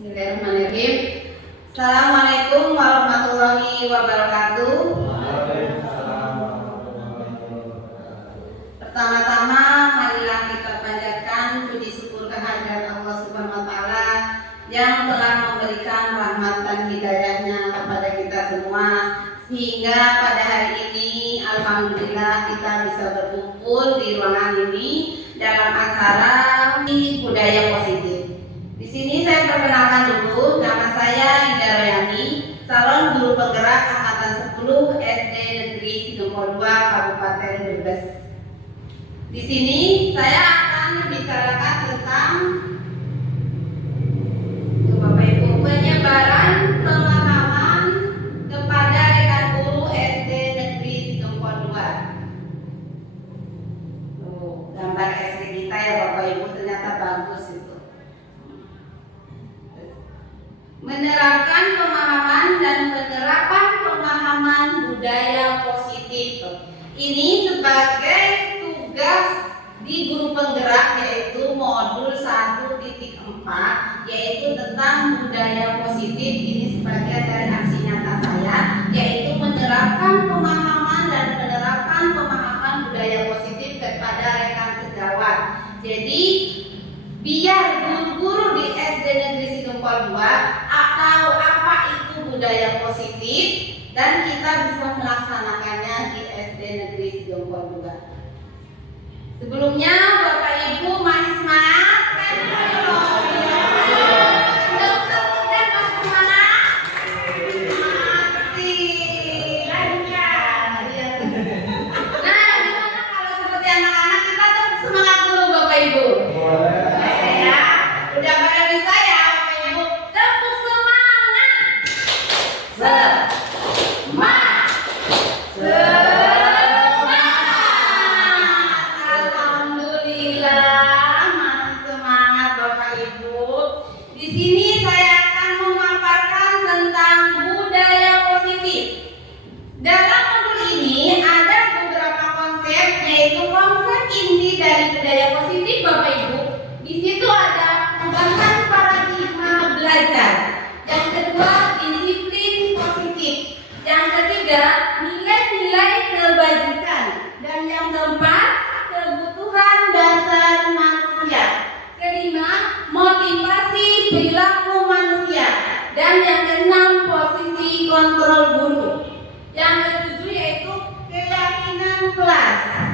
Bismillahirrahmanirrahim. Assalamualaikum warahmatullahi wabarakatuh. Pertama-tama marilah kita panjatkan puji syukur kehadirat Allah Subhanahu wa taala yang telah memberikan rahmat dan hidayahnya kepada kita semua, sehingga pada hari ini alhamdulillah kita bisa berkumpul di ruangan ini dalam acara budaya positif. Di sini saya perkenalkan dulu, nama saya Ida Royani, calon guru penggerak angkatan 10 SD Negeri Sidempo 2 Kabupaten Brebes. Di sini saya akan membicarakan tentang Bapak Ibu penyebaran pemahaman kepada rekan guru SD Negeri Sidempo 2. Gambar SD kita ya Bapak Ibu, ternyata bagus itu. Menerapkan pemahaman dan penerapan pemahaman budaya positif. Ini sebagai tugas di guru penggerak, yaitu modul 1.4, yaitu tentang budaya positif. Ini sebagai dari aksi nyata saya, yaitu menerapkan pemahaman dan penerapan pemahaman budaya positif kepada rekan sejawat. Jadi biar guru-guru di SD Negeri Sidempo 2 tahu apa itu budaya positif dan kita bisa melaksanakannya di SD Negeri Sidempo 2. Sebelumnya Bapak Ibu masih semangat kan?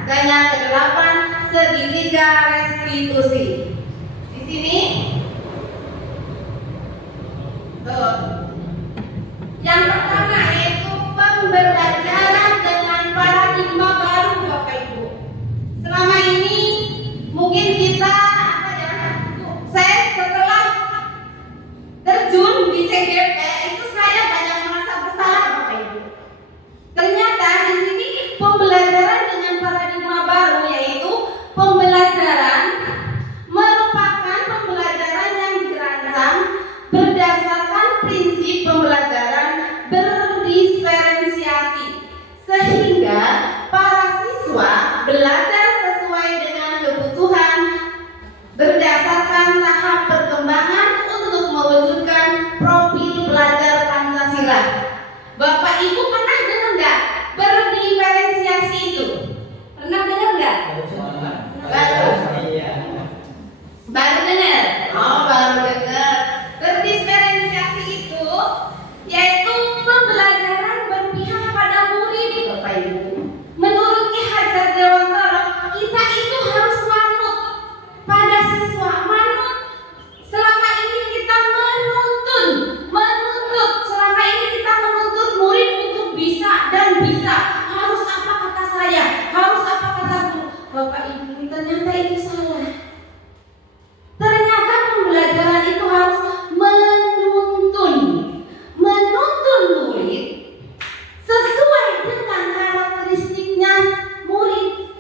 Dan yang ke-8 segitiga restitusi. Di sini yang pertama yaitu pembelajaran dengan paradigma baru Bapak Ibu. Selama ini mungkin kita saya setelah terjun di CGP itu saya banyak merasa bersalah Bapak Ibu. Ternyata di sini pembelajaran dengan paradigma baru, yaitu pembelajaran merupakan pembelajaran yang dirancang berdasarkan prinsip pembelajaran berdiferensiasi, sehingga para siswa belajar sesuai dengan kebutuhan berdasarkan tahap perkembangan untuk mewujudkan profil pelajar Pancasila. Bapak Ibu pernah dengar nggak berdiferensiasi itu? Pernah dengar nggak? Baru dengar? Oh, baru dengar. Berdiferensiasi itu yaitu pembelajaran berpihak pada murid, Bapak Ibu. Menurut Ki Hajar Dewantara, kita itu harus manut pada siswa, manut. Selama ini kita menuntut. Selama ini kita menuntut murid untuk bisa dan bisa. Harus apa kata saya? Harus apa kata guru? Bapak Ibu, ternyata itu salah. Ternyata pembelajaran itu harus menuntun murid sesuai dengan karakteristiknya murid.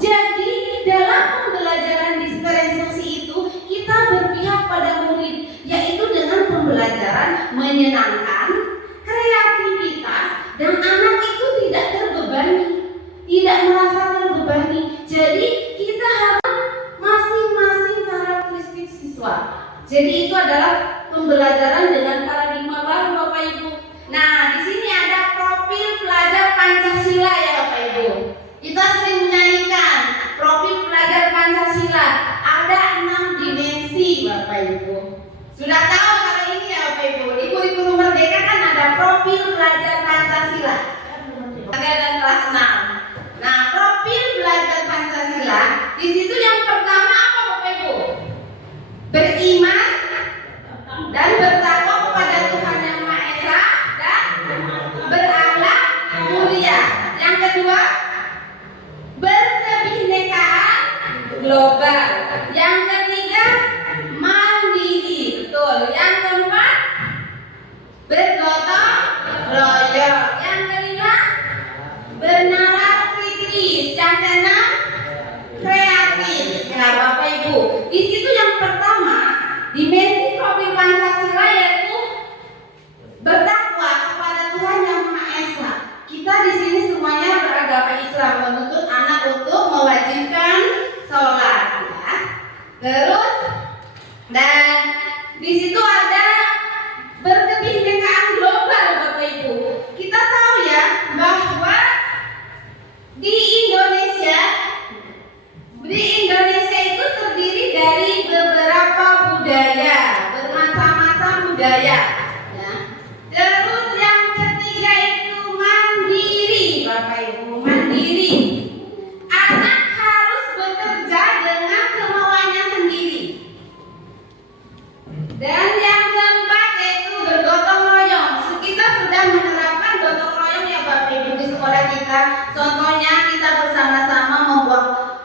Jadi dalam pembelajaran diferensiasi itu kita berpihak pada murid, yaitu dengan pembelajaran menyenangkan, kreativitas, dan anak itu tidak terbebani, tidak merasa terbebani. Jadi kita harus masing-masing karakteristik siswa. Jadi itu adalah pembelajaran dengan paradigma baru Bapak Ibu. Nah, di sini ada profil pelajar Pancasila ya Bapak Ibu. Kita sering menyanyikan profil pelajar Pancasila ada 6 dimensi Bapak Ibu. Sudah tahu kalau ini ya Bapak Ibu. Di kurikulum Merdeka kan ada profil pelajar Pancasila. Ada dan kelas 6. Nah, profil belajar Pancasila di situ yang pertama apa Bapak Ibu? Beriman dan bertakwa kepada Tuhan Yang Maha Esa dan berakhlak mulia. Yang kedua, berkebinekaan global. Yang ketiga, mandiri. Betul. Yang keempat, bergotong royong. Yang kelima, bernalar kritis. Yang keenam, kreatif. Ya Bapak Ibu, di situ yang pertama dimensi profil Pancasila yaitu bertakwa kepada Tuhan Yang Maha Esa. Kita di sini semuanya beragama Islam, menuntut anak untuk mewajibkan sholat, ya. Terus dan di situ ada berkebinekaan global Bapak Ibu. Kita tahu ya bahwa di Indonesia itu terdiri dari beberapa budaya, bermacam-macam budaya. Ya. Terus yang ketiga itu mandiri, Bapak Ibu, mandiri. Anak harus bekerja dengan kemauannya sendiri. Dan yang keempat yaitu bergotong royong. Kita sudah menerapkan gotong royong ya Bapak Ibu di sekolah kita. Contohnya kita bersama-sama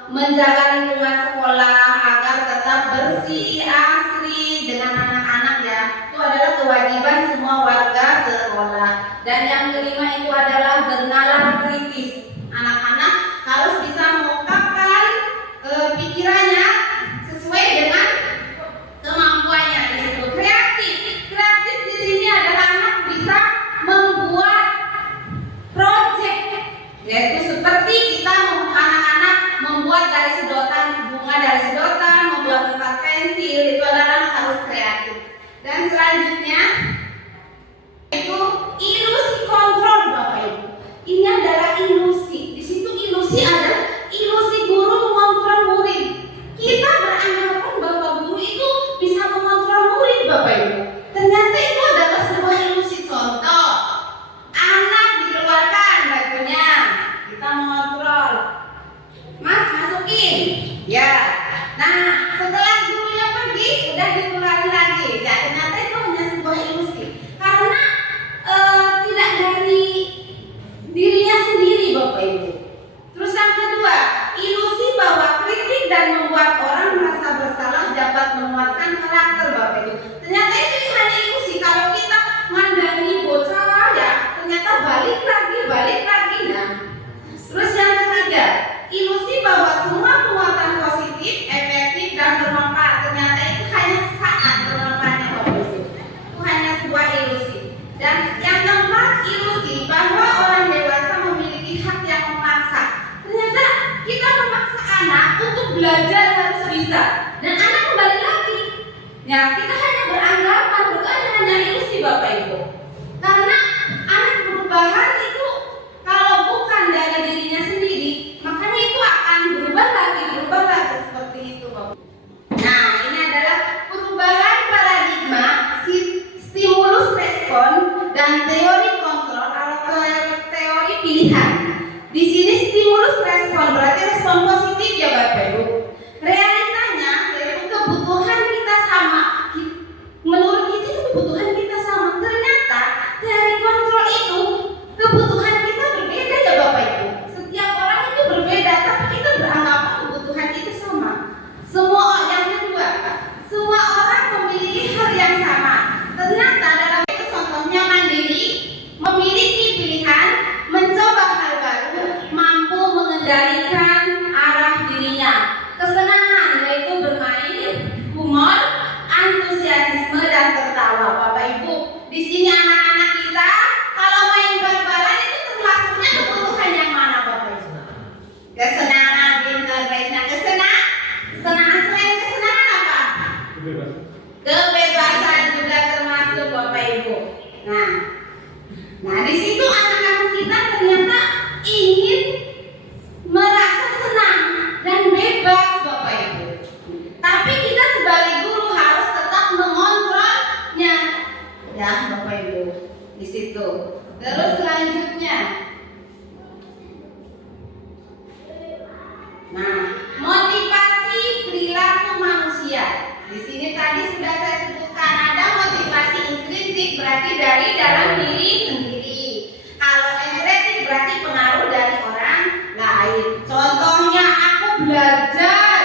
menjaga lingkungan sekolah agar tetap bersih, asri dengan anak-anak ya. Itu adalah kewajiban semua warga sekolah. Dan yang kelima itu adalah bernalar kritis. Anak-anak harus bisa mengungkapkan pikirannya sesuai dengan kemampuannya. Di situ kreatif. Kreatif di sini adalah anak bisa membuat proyek, yaitu seperti kita anak-anak membuat dari sedotan bunga, dari sedotan membuat tempat pensil, itu adalah harus kreatif. Dan selanjutnya itu ilusi kontrol Bapak Ibu. Ini adalah ilusi. Di situ ilusi adalah ilusi guru mengontrol murid. Kita beranggapan bahwa guru itu bisa mengontrol murid Bapak Ibu. Ternyata itu adalah sebuah ilusi. Contoh, anak dikeluarkan bajunya, kita mengontrol. Mas, masukin. Ya. Nah, setelah gurunya pergi, udah dikeluarin lagi. Ya, ternyata itu hanya sebuah ilusi. Karena tidak dari dirinya sendiri, Bapak Ibu. Terus yang kedua, ilusi bahwa kritik dan membuat orang merasa bersalah dapat menguatkan karakter, Bapak Ibu. Ternyata itu hanya ilusi. Kalau kita mandani bocah ya, ternyata balik lagi. Nah, terus yang ketiga, ilusi bahwa semua penguatan positif, efektif dan bermanfaat. Ternyata itu hanya sesaat bermanfaatnya Bapak Ibu. Itu hanya sebuah ilusi. Dan yang keempat, ilusi bahwa orang dewasa memiliki hak yang memaksa. Ternyata kita memaksa anak untuk belajar harus bisa. Dan anak kembali lagi. Ya, kita hanya beranggapan bukan hanya ilusi Bapak Ibu. Karena anak perubahan itu kalau bukan dari dirinya sendiri, makanya itu akan berubah lagi seperti itu Bapak. Nah, ini adalah perubahan paradigma, stimulus respon dan teori kontrol atau teori pilihan. Di sini stimulus respon berarti respon positif ya Bapak Ibu. Realitanya yaitu kebutuhan kita sama. Terus selanjutnya, nah, motivasi perilaku manusia. Di sini tadi sudah saya sebutkan ada motivasi intrinsik, berarti dari dalam diri sendiri. Kalau ekstrinsik berarti pengaruh dari orang lain. Contohnya aku belajar.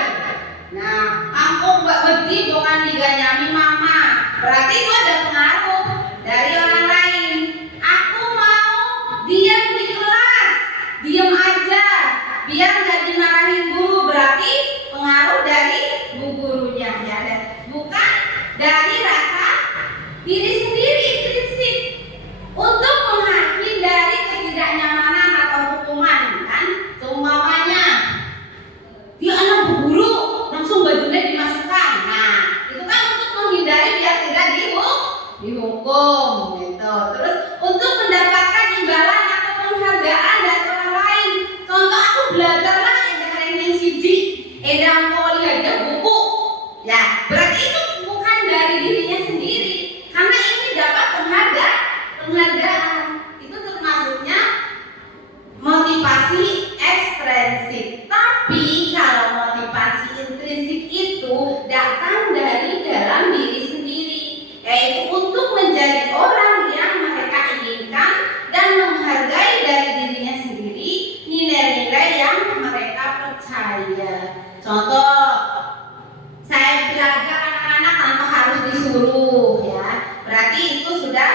Nah, aku bedi bukan diganyami mama. Berarti itu ada pengaruh dari orang lain. Aku mau diam di kelas, diam aja biar nggak dimarahin guru, berarti pengaruh dari bu gurunya ya, bukan dari rasa diri sendiri intrinsik. Untuk menghindari ketidaknyamanan atau hukuman, kan seumpamanya dia anak bu guru langsung bajunya dimasukkan. Nah, itu kan untuk menghindari biar tidak dihukum gitu. Terus untuk mendapatkan imbalan atau penghargaan dari orang lain. Contoh, aku belajar lah yang siji, edang poli aja buku. Ya, berarti itu bukan dari dirinya sendiri, karena ini dapat penghargaan. Itu termasuknya motivasi ekstrinsik. Tapi kalau motivasi intrinsik itu datang dari dalam diri sendiri, yaitu untuk menjadi orang yang mereka inginkan dan menghargai dari dirinya sendiri nilai-nilai yang mereka percaya. Contoh, saya belajar anak-anak tanpa harus disuruh ya, berarti itu sudah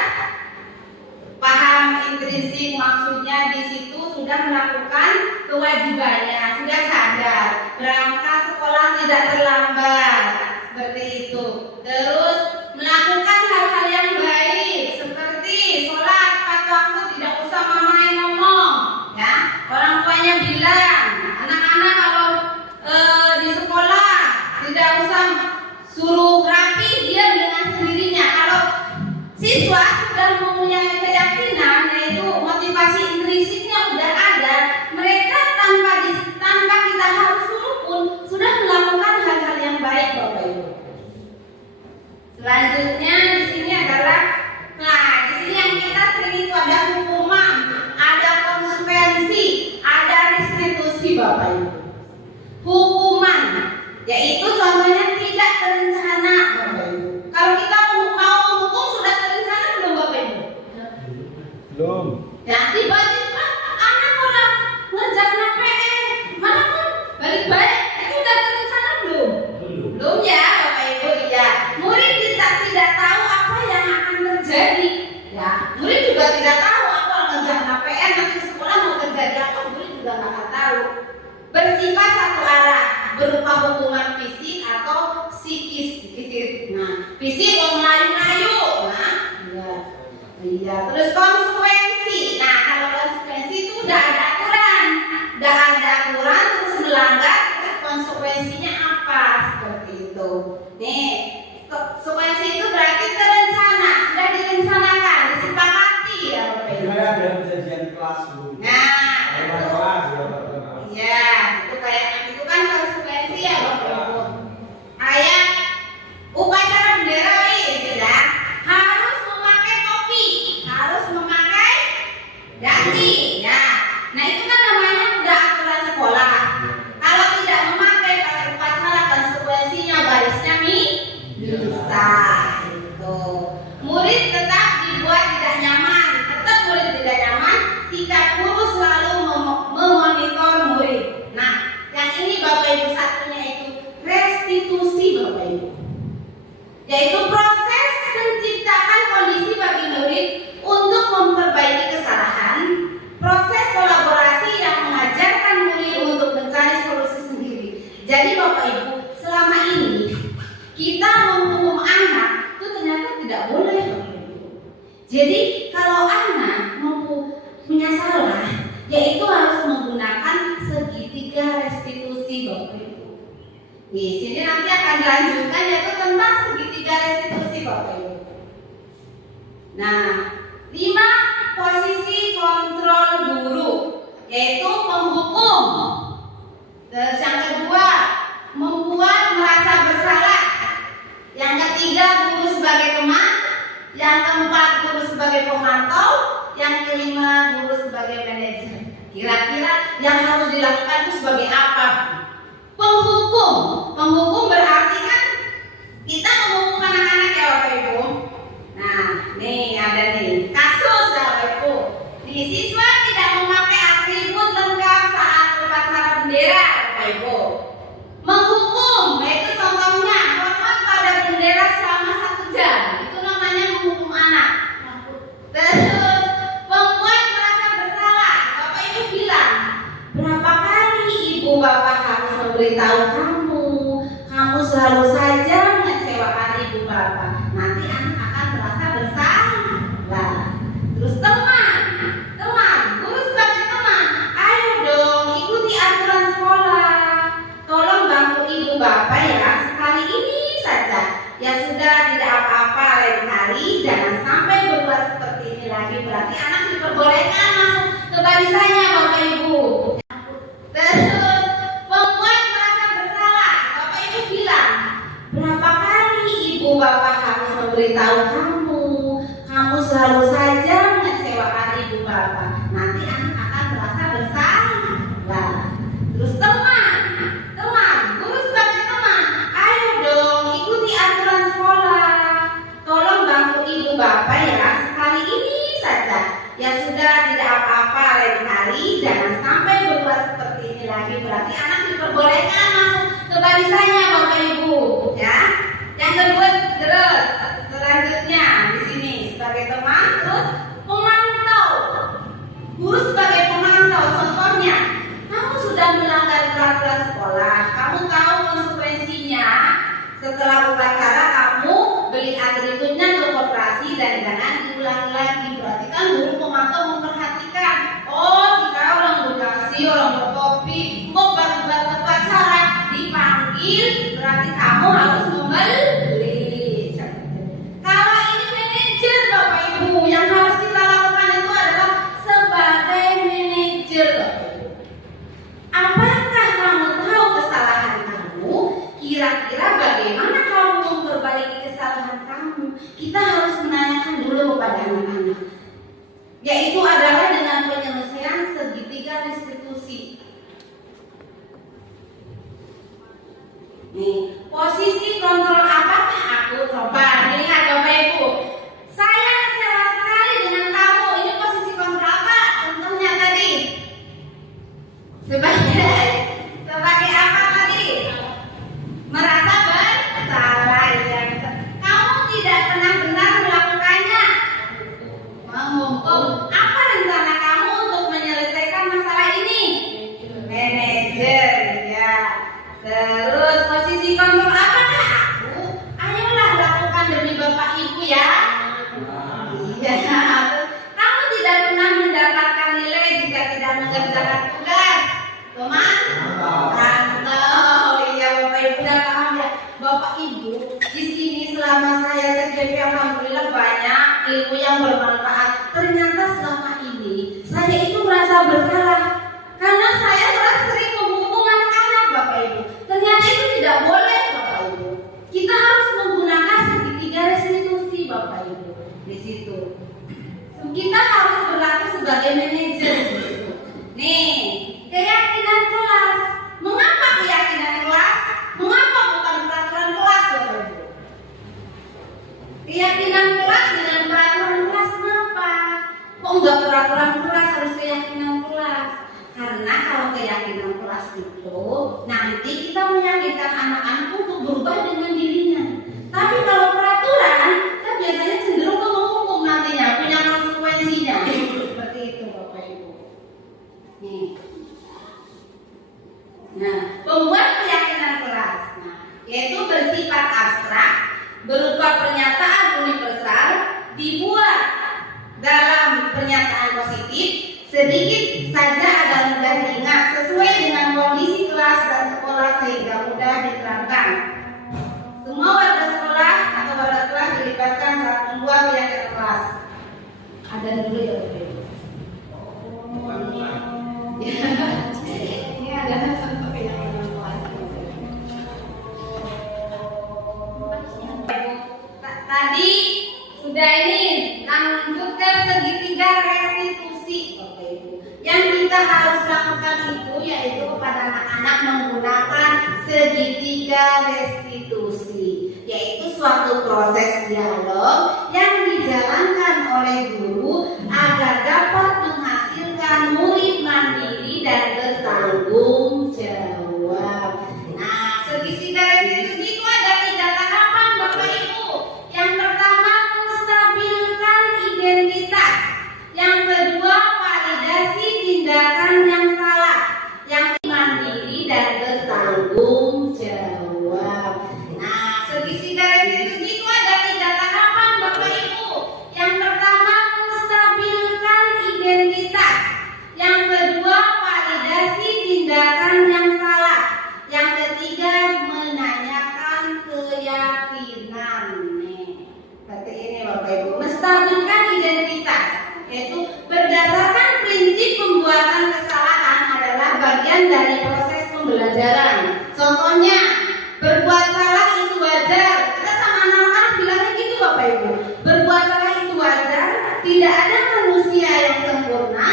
paham intrinsik, maksudnya di situ sudah melakukan kewajibannya, sudah sadar berangkat sekolah tidak terlambat, seperti itu. Terus melakukan hal-hal yang baik seperti sholat tepat waktu, tidak usah mama yang ngomong ya. Orang tuanya bilang anak-anak kalau di sekolah tidak usah suruh rapi, dia dengan sendirinya. Kalau siswa sudah mempunyai keyakinan, yaitu motivasi intrinsiknya sudah ada, mereka tanpa kita harus suruh pun sudah melakukan hal-hal yang baik, Bapak Ibu. Selanjutnya di sini adalah, nah di sini yang kita sering itu ada hukuman, ada konsekuensi, ada restitusi, Bapak Ibu. Hukuman, yaitu contohnya tidak terencana, Bapak Ibu. Kalau kita mau menghukum sudah terencana belum, Bapak Ibu? Belum. Ya, tiba-tiba anak orang ngerjakan PR, mana pun balik-balik, itu udah terencana belum? Belum ya, Bapak Ibu ya. Murid tidak tahu apa yang akan terjadi. Ya, murid juga tidak tahu apa ngerjakan PR, nanti ke sekolah mau terjadi apa, murid juga nggak akan tahu. Bersifat satu arah, berupa hukuman fisik atau psikis. Nah, fisik kalau melayu-layu, nah, iya. Terus konsekuensi. Nah, kalau konsekuensi itu udah ada aturan, terus melanggar, konsekuensinya apa? Seperti itu. Nih, konsekuensi itu berarti terencana, sudah direncanakan, disepakati ya, Bapak Ibu. Kayak ada perjanjian kelas dulu. Nah, kelas. ya, itu kan konsekuensi ya, Bapak Ibu. Kayak upacara bendera ini ya, harus memakai topi, harus memakai dasi ya. Nah, itu kan namanya udah aturan sekolah. Kalau tidak memakai pas upacara, konsekuensinya barisnya bisa itu. Murid tetap dibuat tidak nyaman, sikap guru selalu memonitor murid. Nah, yang ini Bapak Ibu satunya itu restitusi, Bapak Ibu, yaitu proses menciptakan kondisi bagi murid untuk memperbaiki kesalahan, proses kolaborasi yang mengajarkan murid untuk mencari solusi sendiri. Jadi Bapak Ibu, selama ini kita menghukum anak itu ternyata tidak boleh, Bapak Ibu. Jadi kalau anak punya salah, yaitu harus menggunakan segitiga restitusi, Bapak Ibu. Di sini nanti akan dilanjutkan yaitu tentang segitiga restitusi, Bapak Ibu. Nah, 5 posisi kontrol guru, yaitu penghukum. Terus yang kedua, membuat merasa bersalah. Yang ketiga, guru sebagai teman. Yang keempat, guru sebagai pemantau. Yang kelima, guru sebagai manajer. Kira-kira yang harus dilakukan itu sebagai apa? Penghukum. Penghukum berarti kan kita menghukum anak-anak ya Bapak Ibu. Nah, nih ada nih kasus ya Bapak Ibu. Nih, siswa tidak memakai atribut lengkap saat upacara bendera Bapak Ibu. Menghukum, yaitu contohnya hormat pada bendera selama 1 jam. Itu namanya menghukum anak. Terus membuat merasa bersalah. Bapak Ibu bilang, berapa kali ibu bapak harus memberitahu kamu selalu saja mengecewakan ibu bapak. Nanti anak akan merasa bersalah. Terus teman, guru sebagai teman, ayo dong ikuti aturan sekolah. Tolong bantu ibu bapak ya, sekali ini saja. Ya sudah, tidak apa-apa, lain kali jangan sampai berbuat seperti ini lagi. Berarti anak diperbolehkan masuk ke barisannya Bapak Ibu. Terus membuat merasa bersalah. Bapak Ibu bilang, berapa kali ibu bapak harus memberitahu kamu selalu saja mengecewakan ibu bapak. Nanti anak akan merasa bersalah. Terus teman, guru sebagai teman, ayo dong ikuti aturan sekolah. Tolong bantu ibu bapak ya, sekali ini saja. Ya sudah, tidak apa-apa, lain kali jangan sampai berbuat seperti ini lagi. Berarti anak diperbolehkan masuk ke barisannya Bapak Ibu, ya. Yang kedua, terus selanjutnya di sini sebagai teman, terus pemantau. Guru sebagai pemantau, contohnya, kamu sudah melanggar peraturan sekolah, kamu tahu konsekuensinya. Setelah upacara kamu beli atributnya ke koperasi dan jangan diulangi lagi. Berarti kan guru pemantau memperhatikan. Oh, jika orang bekasi, orang berkopi, kok baru buat upacara dipanggil, berarti kamu harus membeli. Kalau ini manajer Bapak Ibu, yang harus kita lakukan itu adalah sebagai manajer. Apakah kamu tahu kesalahan kamu? Kira-kira bagaimana kamu memperbaiki kesalahan kamu? Kita harus menanyakan dulu kepada anak-anak. Yaitu adalah dengan penyelesaian segitiga restitusi. Nih, posisi kontrol apakah aku? Coba lihat Bapak Ibu. Saya kecewa sekali dengan kamu. Ini posisi kontrol apa? Contohnya tadi. Sebagai apa tadi? Merasa bersalah ya. Kamu tidak pernah benar melakukannya. Menghukum. Apa rencana kamu untuk menyelesaikan masalah ini? Manajer ya. Terus posisi kontrol apakah aku? Ayolah lakukan demi Bapak Ibu ya. Iya. Kamu tidak pernah mendapatkan nilai jika tidak mengerjakan tugas. Teman? Mantap. Iya Bapak Ibu udah paham ya. Bapak Ibu, di sini selama saya CGP alhamdulillah banyak ilmu yang bermanfaat. Ternyata selama ini saya itu merasa bersalah karena saya merasa sering menghukum anak-anak Bapak Ibu. Ternyata itu tidak boleh Bapak Ibu. Kita harus menggunakan segitiga restitusi Bapak Ibu. Di situ kita harus berlaku sebagai manajer di situ. Nih, keyakinan kelas. Mengapa keyakinan kelas? Mengapa bukan peraturan kelas Bapak Ibu? Keyakinan kelas dengan peraturan kelas kenapa? Kok enggak peraturan kelas harus keyakinan kelas? Karena kalau keyakinan kelas itu nanti kita meyakinkan anak-anak untuk berubah dengan dirinya. Tapi kalau peraturan kan biasanya cenderung ke menghukum nantinya, punya konsekuensinya. Seperti itu Bapak Ibu. Nih. Nah, pembuat keyakinan kelas, yaitu bersifat abstrak, berupa pernyataan universal, dibuat dalam pernyataan positif, sedikit saja agar mudah diingat, sesuai dengan kondisi kelas dan sekolah sehingga mudah diterapkan. Semua warga sekolah atau warga kelas dilibatkan saat membuat keyakinan kelas. Ada dulu ya Bapak Ibu. Ini adalah contoh keyakinan kelas. Tadi sudah ini lanjut ke segitiga yaitu kepada anak-anak menggunakan segitiga restitusi, yaitu suatu proses dialog yang dijalankan oleh guru agar dapat menghasilkan murid mandiri dan bertanggung jawab. Nah, segitiga restitusi itu ada 3 tahapan Bapak Ibu. Yang pertama, menstabilkan identitas. Yang kedua, validasi tindakan yang salah. Yang mandiri dan bertanggung jawab. Nah, segitiga restitusi itu ada 3 tahapan Bapak Ibu. Yang pertama, menstabilkan identitas. Yang kedua, validasi tindakan yang salah. Yang ketiga, menanyakan keyakinan. Seperti ini Bapak Ibu, menstabilkan identitas, yaitu berdasarkan prinsip pembuatan kesalahan adalah bagian dari proses pembelajaran. Contohnya, berbuat salah itu wajar. Kita sama anak-anak bilangnya gitu Bapak Ibu. Berbuat salah itu wajar, tidak ada manusia yang sempurna.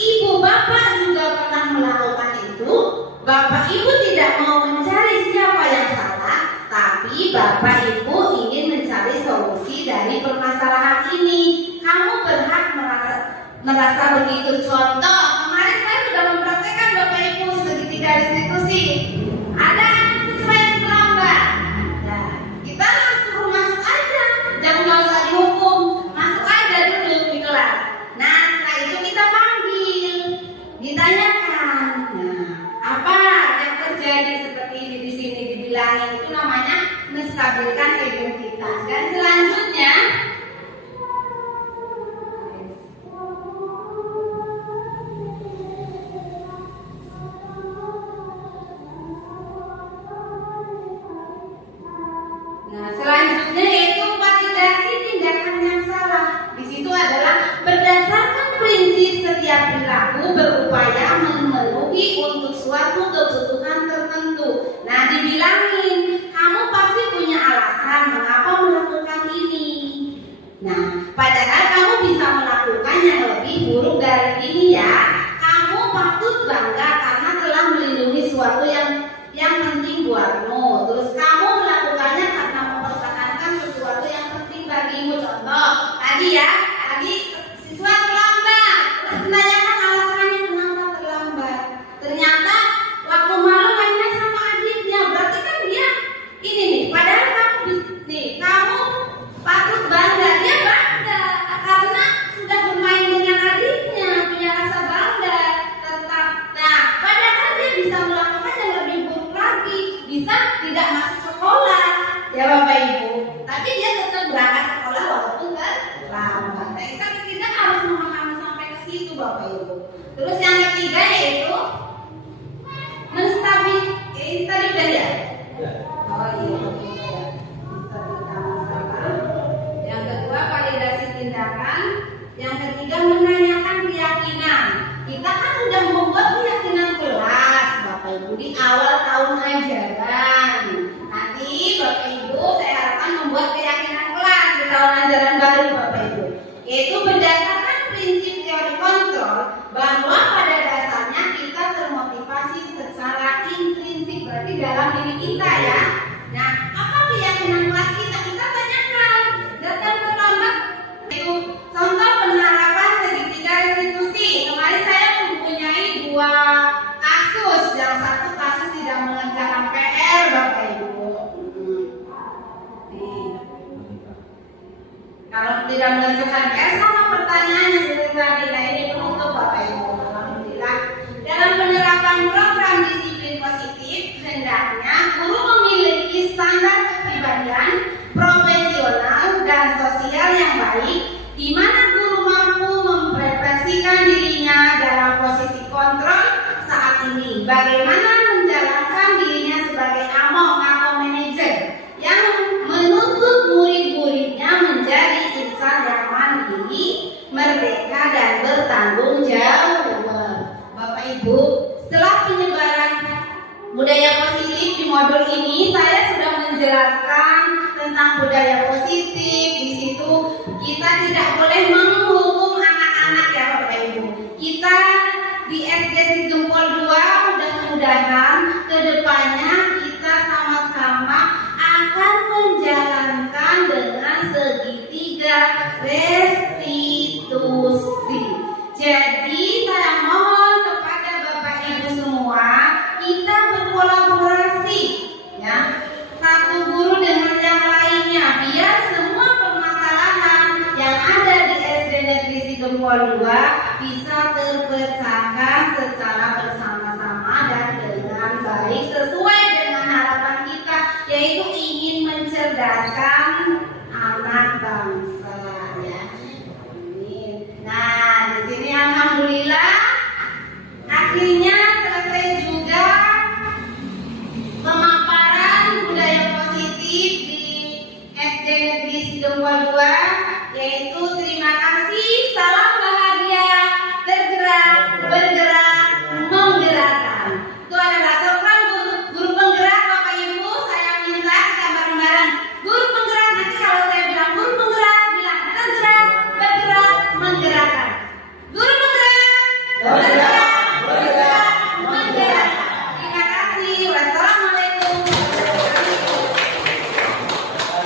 Ibu bapak juga pernah melakukan itu. Bapak ibu tidak mau mencari siapa yang salah, tapi bapak ibu ingin mencari solusi dari permasalahan ini. Kamu berhak merasa begitu. Contoh, kemarin saya sudah mempraktekkan Bapak Ibu segitiga restitusi. Ada anak siswa yang terlambat. Nah, kita langsung masuk aja, jangan nggak usah dihukum, masuk aja duduk di kelas. Nah, setelah itu kita panggil, ditanyakan. Nah, apa yang terjadi seperti ini di sini dibilangin, itu namanya menstabilkan identitas. Dan selanjutnya, yaitu validasi tindakan yang salah. Di situ adalah berdasarkan prinsip setiap perilaku berupaya memenuhi untuk suatu kebutuhan tertentu. Nah, dibilangin, kamu pasti punya alasan mengapa melakukan ini. Nah, padahal kamu bisa melakukan yang lebih buruk dari ini ya. Kamu patut bangga karena telah melindungi sesuatu yang penting buatmu. Terus kamu melakukannya karena mempertahankan sesuatu yang penting bagimu. Contoh, tadi siswa terlambat. Terus menanyakan alasannya kenapa terlambat. Ternyata waktu malam mainnya sama adiknya. Berarti kan dia ini nih. Padahal kamu patut bangga. Dia bangga karena sudah bermain dengan adiknya, punya rasa bangga. Tetap. Nah, padahal dia bisa melakukan yang lebih buruk lagi. Bisa tidak masuk sekolah, ya Bapak Ibu. Tapi dia tetap berangkat sekolah walaupun terlambat. Nah, kita harus memahami sampai ke situ Bapak Ibu. Terus yang ketiga yaitu ini tadi udah ya? Oh iya. Yang kedua validasi tindakan. Yang ketiga menanyakan keyakinan. Kita kan sudah membuat keyakinan kelas Bapak Ibu di awal tahun ajaran. Nanti Bapak Ibu saya harapkan membuat keyakinan kelas di tahun ajaran baru Bapak Ibu, yaitu berdasarkan prinsip teori kontrol bahwa pada dasarnya kita termotivasi secara intrinsik, berarti dalam diri kita ya. Nah, apa keyakinan kelas kita? Kita tanyakan, datang terlambat itu contoh penerapan segitiga restitusi. Kemarin saya mempunyai 2 kasus. Yang satu kasus tidak mengerjakan PR Bapak Ibu. Kalau tidak mengerjakan PR sama pertanyaannya seperti tadi. Nah, ini penutup Bapak Ibu. Alhamdulillah. Dalam penerapan program disiplin positif, hendaknya guru memiliki standar kepribadian profesional dan sosial yang baik, di mana guru mampu mempresentasikan dirinya dalam posisi kontrol saat ini. Bagaimana menjalankan dirinya sebagai among atau manajer yang menuntut murid-muridnya menjadi insan yang mandiri, merdeka dan bertanggung jawab. Bapak Ibu, setelah penyebaran budaya positif di modul ini, saya sudah menjelaskan tentang budaya positif. Di situ kita tidak boleh menghukum anak-anak ya Bapak Ibu. Kita di SD Gempol 2 sudah ya restitusi. Jadi saya mohon kepada Bapak Ibu semua, kita berkolaborasi ya, satu guru dengan yang lainnya, biar semua permasalahan yang ada di SD Negeri Sigempol 2 bisa terpecahkan secara bersama-sama dan dengan baik sesuai dengan harapan kita, yaitu ingin mencerdaskan anak